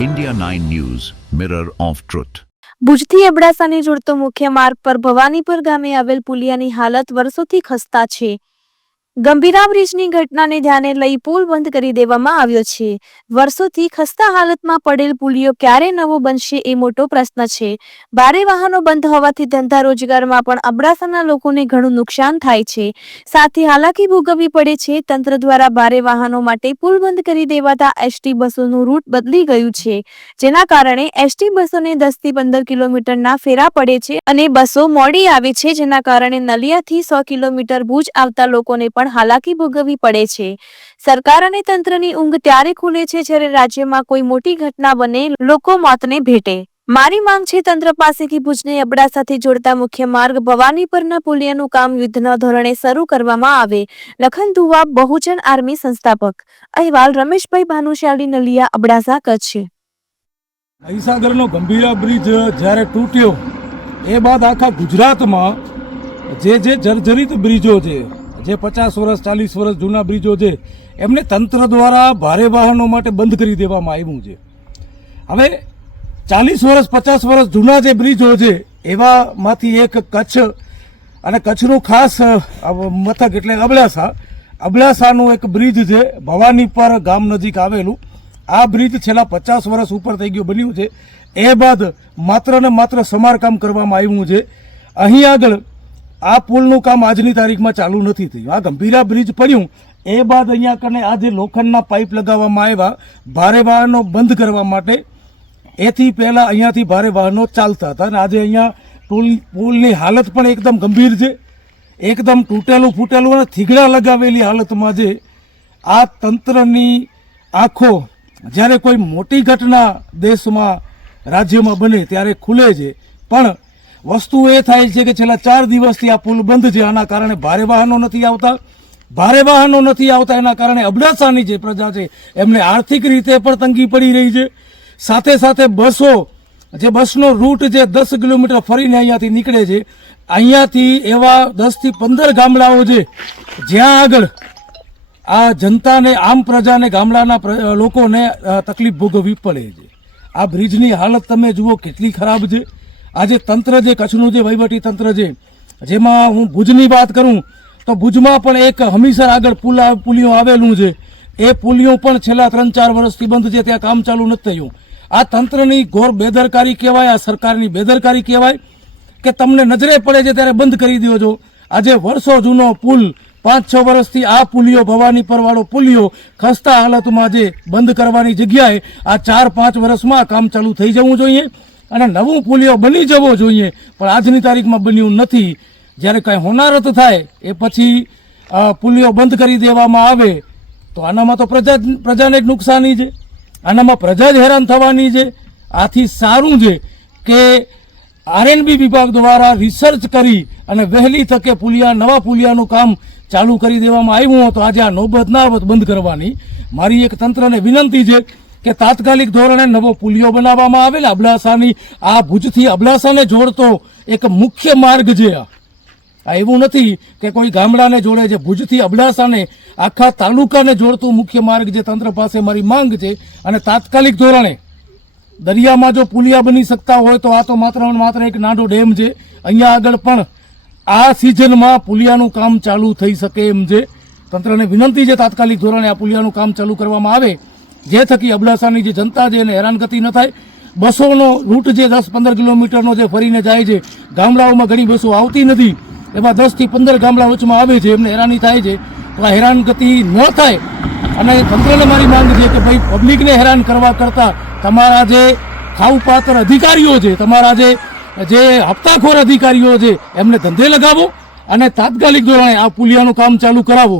India 9 news mirror of truth ભુજથી અબડાસાને જોડતો મુખ્ય માર્ગ પર ભવાનીપર ગામે આવેલ પુલિયાની હાલત વર્ષોથી ખસ્તા છે. ગંભીરા બ્રિજની ઘટનાને ધ્યાને લઈ પુલ બંધ કરી દેવામાં આવ્યો છે. વર્ષોથી ખસ્તા હાલતમાં પડેલ પુલિયો ક્યારે નવો બનશે એ મોટો પ્રશ્ન છે. ભારે વાહનો બંધ હોવાથી ધંધા રોજગારમાં પણ અબડાસાના લોકોને ઘણું નુકસાન થાય છે. સાથે હાલાકી ભોગવવી પડે છે. તંત્ર દ્વારા ભારે વાહનો માટે પુલ બંધ કરી દેવાતા એસટી બસોનું રૂટ બદલી ગયું છે. જેના કારણે એસટી બસોને દસથી પંદર કિલોમીટરના ફેરા પડે છે અને બસો મોડી આવે છે. જેના કારણે નલિયાથી સો કિલોમીટર ભુજ આવતા લોકોને પણ હાલાકી ભોગવવી પડે છે. સરકાર અને તંત્રની ઊંઘ ત્યારે ખુલે છે જ્યારે રાજ્યમાં કોઈ મોટી ઘટના બને, લોકો મોતને ભેટે. મારી માંગ છે તંત્ર પાસેથી ભુજને અબડાસાથી જોડતા મુખ્ય માર્ગ ભવાની પરના પુલિયાનું કામ યુદ્ધના ધોરણે શરૂ કરવામાં આવે. લખન ધુવા બહુજન આર્મી સંસ્થાપક. અહેવાલ રમેશભાઈ ભાનુશાલી નલિયા, અબડાસા, કચ્છ. મહીસાગરનો ગંભીરા બ્રિજ જ્યારે તૂટ્યો, એ બાદ આખા ગુજરાતમાં જે જે જર્જરિત બ્રિજો છે જે પચાસ વર્ષ, ચાલીસ વર્ષ જૂના બ્રિજો છે, એમને તંત્ર દ્વારા ભારે વાહનો માટે બંધ કરી દેવામાં આવ્યું છે. હવે ચાલીસ વર્ષ, પચાસ વર્ષ જૂના જે બ્રિજો છે, એવામાંથી એક કચ્છ અને કચ્છનું ખાસ મથક એટલે અબડાસા. અબડાસાનું એક બ્રિજ છે, ભવાની પર ગામ નજીક આવેલું. આ બ્રિજ છેલ્લા પચાસ વર્ષ ઉપર થઈ ગયું બન્યું છે. એ બાદ માત્ર ને માત્ર સમારકામ કરવામાં આવ્યું છે. અહીં આગળ આ પુલનું કામ આજની તારીખમાં ચાલુ નથી થયું. આ ગંભીરા બ્રિજ પડ્યું. એ બાદ અહીંયા કને આ જે લોખંડના પાઇપ લગાવવામાં આવ્યા, ભારે વાહનો બંધ કરવા માટે એથી પહેલાં અહીંયાથી ભારે વાહનો ચાલતા હતા અને આજે અહીંયા પુલ, પુલની હાલત પણ એકદમ ગંભીર છે. એકદમ તૂટેલું ફૂટેલું અને થીગડા લગાવેલી હાલતમાં છે આ તંત્રની આંખો જ્યારે કોઈ મોટી ઘટના દેશમાં, રાજ્યમાં બને ત્યારે ખુલે છે. પણ વસ્તુ એ થાય છે કે છેલ્લા ચાર દિવસથી આ પુલ બંધ છે. આના કારણે ભારે વાહનો નથી આવતા. ભારે વાહનો નથી આવતા. એના કારણે અબડાસાની જે પ્રજા છે, એમને આર્થિક રીતે પણ તંગી પડી રહી છે. સાથે સાથે બસો, જે બસનો રૂટ જે દસ કિલોમીટર ફરીને અહીંયાથી નીકળે છે, અહીંયાથી એવા દસથી પંદર ગામડાઓ છે, જ્યાં આગળ આ જનતાને, આમ પ્રજાને, ગામડાના લોકોને તકલીફ ભોગવવી પડે છે. આ બ્રિજની હાલત તમે જુઓ, કેટલી ખરાબ છે. આજે તંત્ર જે કચ્છનું જે વહીવટી તંત્ર છે, જેમાં હું ભુજની વાત કરું, તો ભુજમાં પણ એક હમીસર આગળ પુલા પુલિયો આવેલું છે. એ પુલિયો પણ છેલ્લા ત્રણ ચાર વર્ષથી બંધ છે, ત્યાં કામ ચાલુ નથી થયું. આ તંત્રની ઘોર બેદરકારી કહેવાય, આ સરકારની બેદરકારી કહેવાય, કે તમને નજરે પડે છે ત્યારે બંધ કરી દો છો. આજે વર્ષો જૂનો પુલ પાંચ છ વર્ષથી આ પુલિયો ભવાની પરવાળો પુલિયો ખસ્તા હાલતમાં જે બંધ કરવાની જગ્યાએ આ ચાર પાંચ વર્ષમાં કામ ચાલુ થઈ જવું જોઈએ. અને નવું પુલિયો બની જવો જોઈએ. પણ આજની તારીખમાં બન્યું નથી. જ્યારે કાંઈ હોનારત થાય, એ પછી પુલિયો બંધ કરી દેવામાં આવે, તો આનામાં તો પ્રજા, પ્રજાને જ નુકસાની છે. આનામાં પ્રજા જ હેરાન થવાની છે. આથી સારું છે કે આરએનબી વિભાગ દ્વારા રિસર્ચ કરી અને વહેલી તકે પુલિયા, નવા પુલિયાનું કામ ચાલુ કરી દેવામાં આવ્યું હતું આજે આ નોબત ના બંધ કરવાની મારી એક તંત્રને વિનંતી છે. કે તાત્કાલિક ધોરણે નવો પુલિયો બનાવવામાં આવેલ. અબડાસાની આ ભુજથી અબડાસાને જોડતો એક મુખ્ય માર્ગ છે આ. આ એવું નથી કે કોઈ ગામડાને જોડે છે ભુજથી અબડાસાને આખા તાલુકાને જોડતું મુખ્ય માર્ગ જે તંત્ર પાસે મારી માંગ છે અને તાત્કાલિક ધોરણે દરિયામાં જો પુલિયા બની શકતા હોય તો આ તો માત્ર માત્ર એક નાનો ડેમ છે. અહીંયા આગળ પણ આ સિઝનમાં પુલિયાનું કામ ચાલુ થઈ શકે એમ છે. તંત્રને વિનંતી છે તાત્કાલિક ધોરણે આ પુલિયાનું કામ ચાલુ કરવામાં આવે. જે થકી અબડાસાની જે જનતા છે એને હેરાનગતિ ન થાય. બસોનો રૂટ જે દસ પંદર કિલોમીટરનો જે ફરીને જાય છે, ગામડાઓમાં ઘણી બસો આવતી નથી. એમાં દસથી પંદર ગામડા વચમાં આવે છે, એમને હેરાની થાય છે. તો આ હેરાનગતિ ન થાય. અને તંત્રને મારી માંગ છે કે ભાઈ પબ્લિકને હેરાન કરવા કરતાં તમારા જે ખાવપાત્ર અધિકારીઓ છે, તમારા જે જે હપ્તાખોર અધિકારીઓ છે, એમને ધંધે લગાવો અને તાત્કાલિક ધોરણે આ પુલિયાનું કામ ચાલુ કરાવો.